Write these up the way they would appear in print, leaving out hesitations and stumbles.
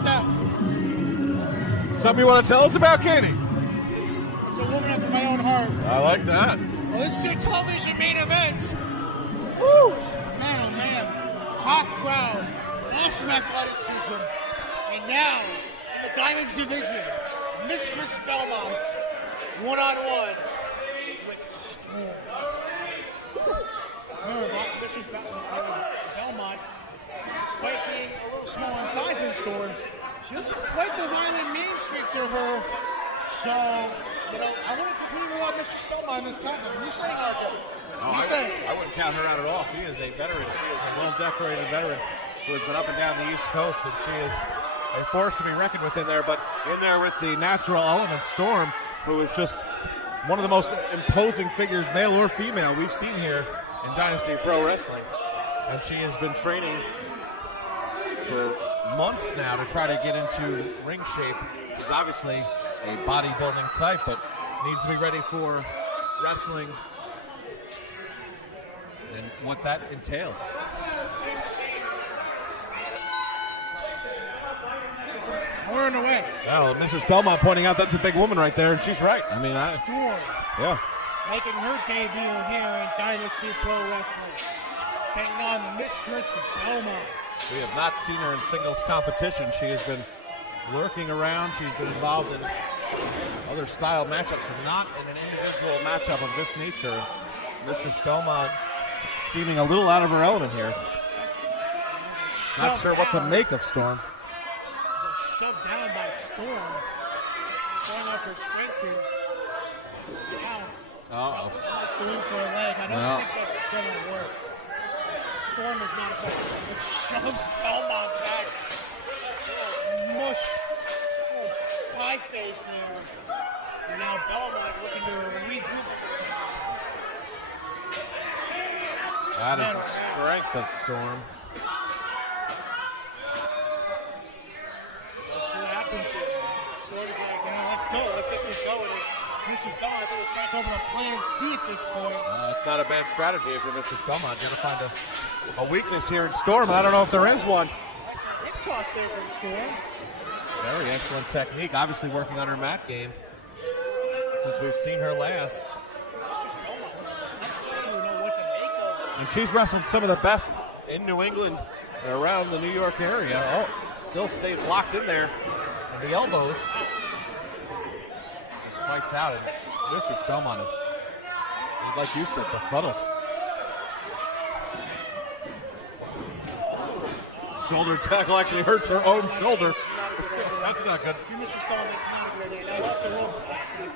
about that? Something you want to tell us about, Katie? It's a woman after my own heart. I like that. Well, this is a television main event. Woo! Man, oh man. Hot crowd. Awesome athleticism. And now, in the Diamonds division, Mistress Belmont, one-on-one with Storm. Mistress Belmont, despite being a little smaller in size than Storm, she doesn't quite the violent mean streak to her. So, I want to completely rule out Mistress Belmont in this contest. What are you saying, RJ? I wouldn't count her out at all. She is a veteran. She is a well-decorated veteran who has been up and down the East Coast, and she is a force to be reckoned with in there. But in there with the natural element, Storm, who is just one of the most imposing figures, male or female, we've seen here in Dynasty Pro Wrestling. And she has been training for months now to try to get into ring shape. She's obviously a bodybuilding type, but needs to be ready for wrestling and what that entails. We're in the way. Well, Mrs. Belmont pointing out that's a big woman right there, and she's right. I mean, Storm. Yeah. Making her debut here in Dynasty Pro Wrestling. Taking on Mistress Belmont. We have not seen her in singles competition. She has been lurking around. She's been involved in other style matchups, but not in an individual matchup of this nature. Mistress Belmont seeming a little out of her element here. Not sure what to make of Storm. Shoved down by Storm. Showing off her strength here. Now, that's going for a leg. I don't think that's going to work. Storm is not effective. It shoves Belmont back. Mush. Pie face there. And now Belmont looking to regroup. That is the strength of Storm. Storm's like, let's go. Let's get this going. Mistress Belmont, I think, was trying to open a plan C at this point. It's not a bad strategy if you're Mistress Belmont. You're going to find a weakness here in Storm. I don't know if there is one. That's a hip toss there from Storm. Very excellent technique. Obviously working on her mat game since we've seen her last. Mistress Belmont looks like she doesn't really know what to make of it. And she's wrestled some of the best in New England and around the New York area. Oh, still stays locked in there. The elbows just fights out, and Mistress Belmont is, like you said, befuddled. Shoulder tackle actually hurts her own shoulder. That's not good. Mistress Belmont, that's not a good idea. Now off the ropes.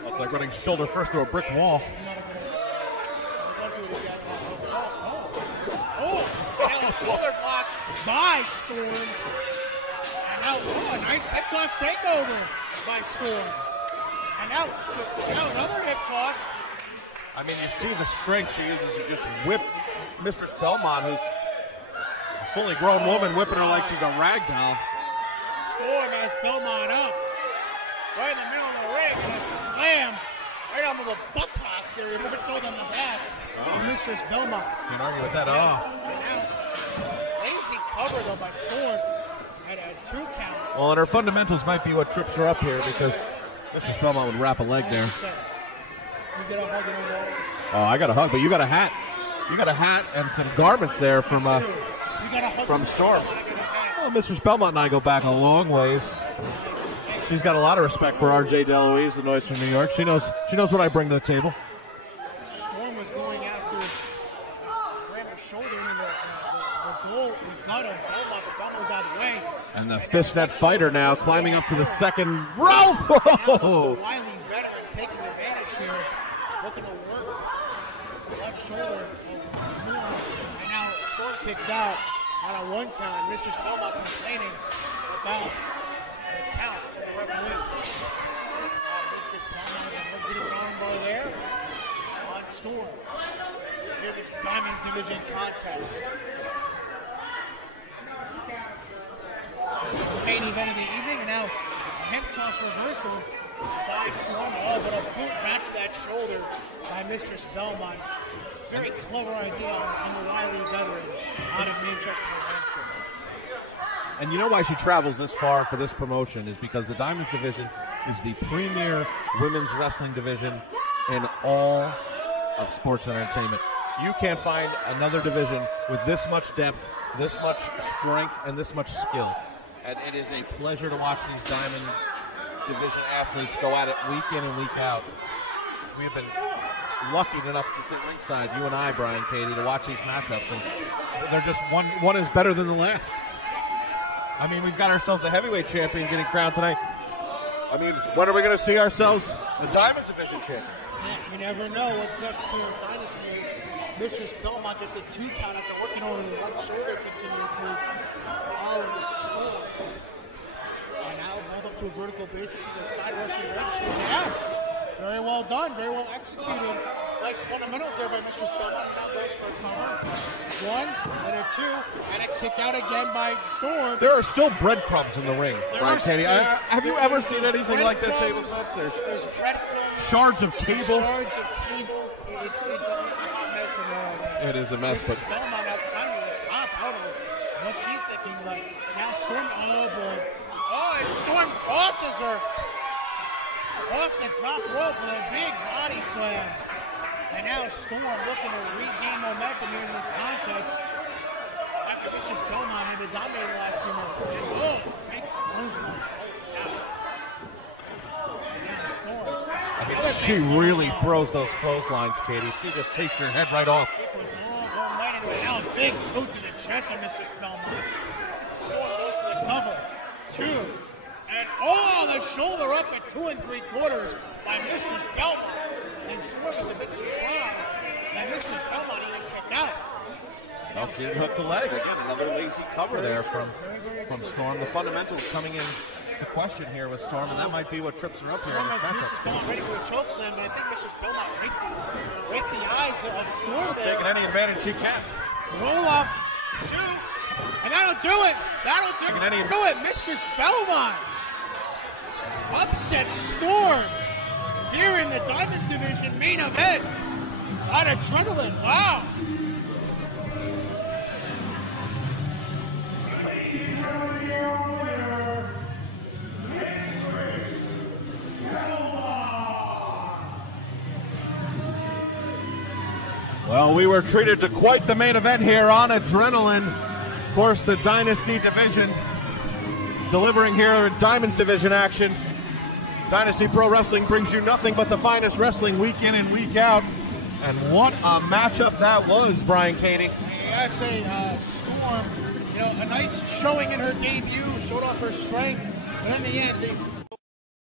It's like running shoulder first to a brick wall. That's not a good idea. Don't do it again. Oh, shoulder block by Storm. Now, a nice hip toss takeover by Storm. And now another hip toss. I mean, you see the strength she uses to just whip Mistress Belmont, who's a fully grown woman, whipping her like she's a rag doll. Storm has Belmont up. Right in the middle of the ring, and a slam right on the buttocks area, more so than the back. Mistress Belmont. Can't argue with that. Lazy cover, though, by Storm. At a 2 count. Well, and her fundamentals might be what trips her up here, because Mistress Belmont would wrap a leg there. You get a hug in the wall. Oh, I got a hug, but you got a hat. You got a hat and some garments there from Storm. Well, Mistress Belmont and I go back a long ways. She's got a lot of respect for R.J. DeLuise, the noise from New York. She knows what I bring to the table. Storm was going after Brandon's shoulder into the gut of Belmont, but Belmont got away. And the fishnet fighter now climbing up to the second rope. The wily veteran taking advantage here, looking to work the left shoulder of Storm. And now Storm kicks out on a 1 count. Mistress Belmont complaining about the count for the referee. Mistress Belmont got a good armbar there on Storm. Here this Diamonds Division contest. This is the main event of the evening, and now a hip toss reversal by Storm. Oh, but a boot back to that shoulder by Mistress Belmont. Very clever idea on the wily veteran out of Manchester, New Hampshire. And you know why she travels this far for this promotion is because the Diamonds division is the premier women's wrestling division in all of sports and entertainment. You can't find another division with this much depth, this much strength, and this much skill. And it is a pleasure to watch these Diamond division athletes go at it week in and week out. We have been lucky enough to sit ringside, you and I, Brian Katie, to watch these matchups, and they're just one is better than the last. I mean, we've got ourselves a heavyweight champion getting crowned tonight. I mean, when are we going to see ourselves a Diamonds division champion? Yeah, you never know what's next here in Dynasty. Mistress Belmont gets a 2 count after working over the left shoulder continuously. Storm. And now both up to a vertical basic to the side rushing register. Yes! Very well done, very well executed. Nice fundamentals there by Mistress Belmont. And now goes for a cover. 1 and a 2, and a kick out again by Storm. There are still breadcrumbs in the ring, Brian Katie. Have you ever seen anything like that tabletop? There's breadcrumbs. Shards of table. Shards of table. It's a hot mess in there already. It is a mess. Mistress Belmont now climbing to the top out of what she's thinking, but now Storm, oh boy. Oh, and Storm tosses her off the top rope with a big body slam. And now Storm looking to regain momentum here in this contest after Mistress Belmont had been dominating the last few minutes. And oh, big clothesline. She really throws those clotheslines, Katie. She just takes your head right off. She puts all her might into it. Now a big boot to the chest of Mistress Belmont. Storm goes for the cover. 2. And oh, the shoulder up at 2 3/4 by Mistress Belmont. And Storm was a bit surprised that Mistress Belmont even kicked out. Well, she hooked the leg. Again, another lazy cover there from Storm. The fundamentals coming in to question here with Storm, and that might be what trips her up here in this matchup. Mistress Belmont ready for a choke slam, but I think Mistress Belmont raked the eyes of Storm there. Taking any advantage she can. Roll up, 2, and that'll do it. That'll do it. Mistress Belmont upset Storm here in the Diamonds division main event on Adrenaline. Wow. Well, we were treated to quite the main event here on Adrenaline. Of course, the Dynasty division delivering here Diamonds division action. Dynasty Pro Wrestling brings you nothing but the finest wrestling week in and week out. And what a matchup that was, Brian Katie. I say Storm, a nice showing in her debut, showed off her strength. But in the end,